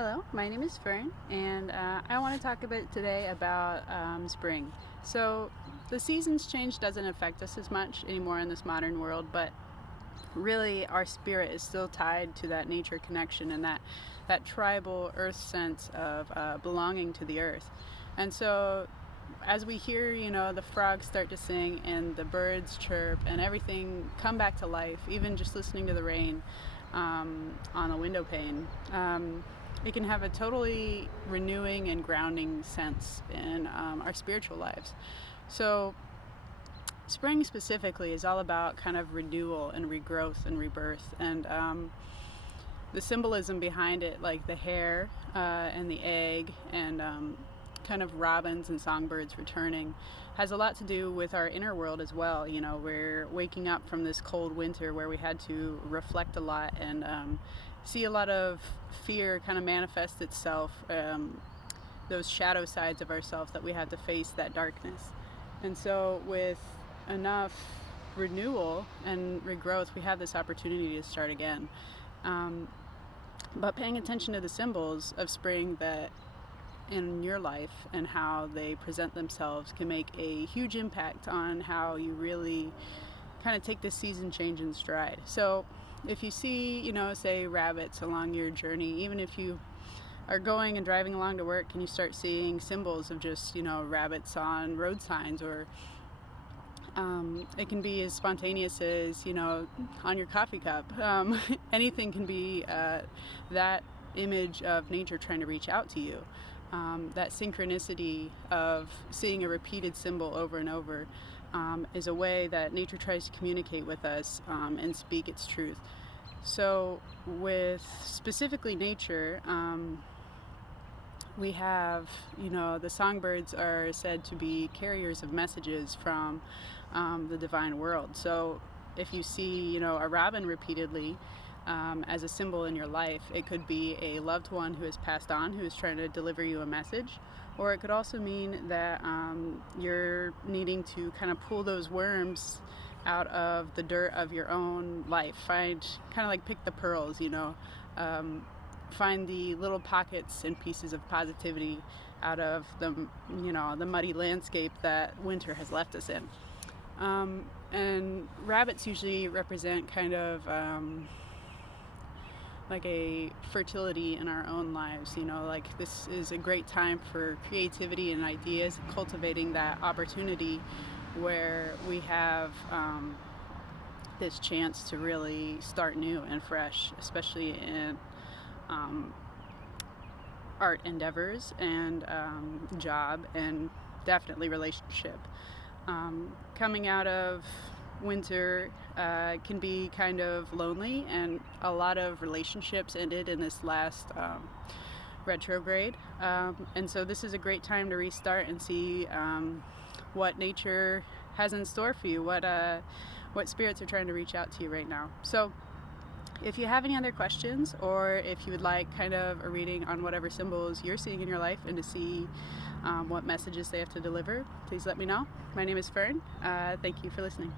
Hello, my name is Fern, and I want to talk a bit today about spring. So, the seasons change doesn't affect us as much anymore in this modern world, but really our spirit is still tied to that nature connection and that tribal earth sense of belonging to the earth. And so, as we hear, the frogs start to sing and the birds chirp and everything come back to life, even just listening to the rain on a window pane. It can have a totally renewing and grounding sense in our spiritual lives. So, spring specifically is all about kind of renewal and regrowth and rebirth, and the symbolism behind it, like the hare and the egg and kind of robins and songbirds returning, has a lot to do with our inner world as well. We're waking up from this cold winter where we had to reflect a lot and see a lot of fear kind of manifest itself, those shadow sides of ourselves that we had to face, that darkness. And so with enough renewal and regrowth, we have this opportunity to start again. But paying attention to the symbols of spring that in your life and how they present themselves can make a huge impact on how you really kind of take this season change in stride. So if you see, say rabbits along your journey, even if you are going and driving along to work and you start seeing symbols of just, rabbits on road signs, or it can be as spontaneous as, on your coffee cup. Anything can be that image of nature trying to reach out to you. That synchronicity of seeing a repeated symbol over and over is a way that nature tries to communicate with us and speak its truth. So with specifically nature, we have, the songbirds are said to be carriers of messages from the divine world. So if you see, a robin repeatedly, as a symbol in your life, it could be a loved one who has passed on, who is trying to deliver you a message, or it could also mean that you're needing to kind of pull those worms out of the dirt of your own life. Kind of pick the pearls, find the little pockets and pieces of positivity out of the muddy landscape that winter has left us in. And rabbits usually represent kind of like a fertility in our own lives. This is a great time for creativity and ideas, cultivating that opportunity where we have this chance to really start new and fresh, especially in art endeavors and job, and definitely relationship. Coming out of winter can be kind of lonely, and a lot of relationships ended in this last retrograde, and so this is a great time to restart and see what nature has in store for you, what spirits are trying to reach out to you right now. So if you have any other questions, or if you would like kind of a reading on whatever symbols you're seeing in your life and to see what messages they have to deliver, please let me know. My name is Fern. Thank you for listening.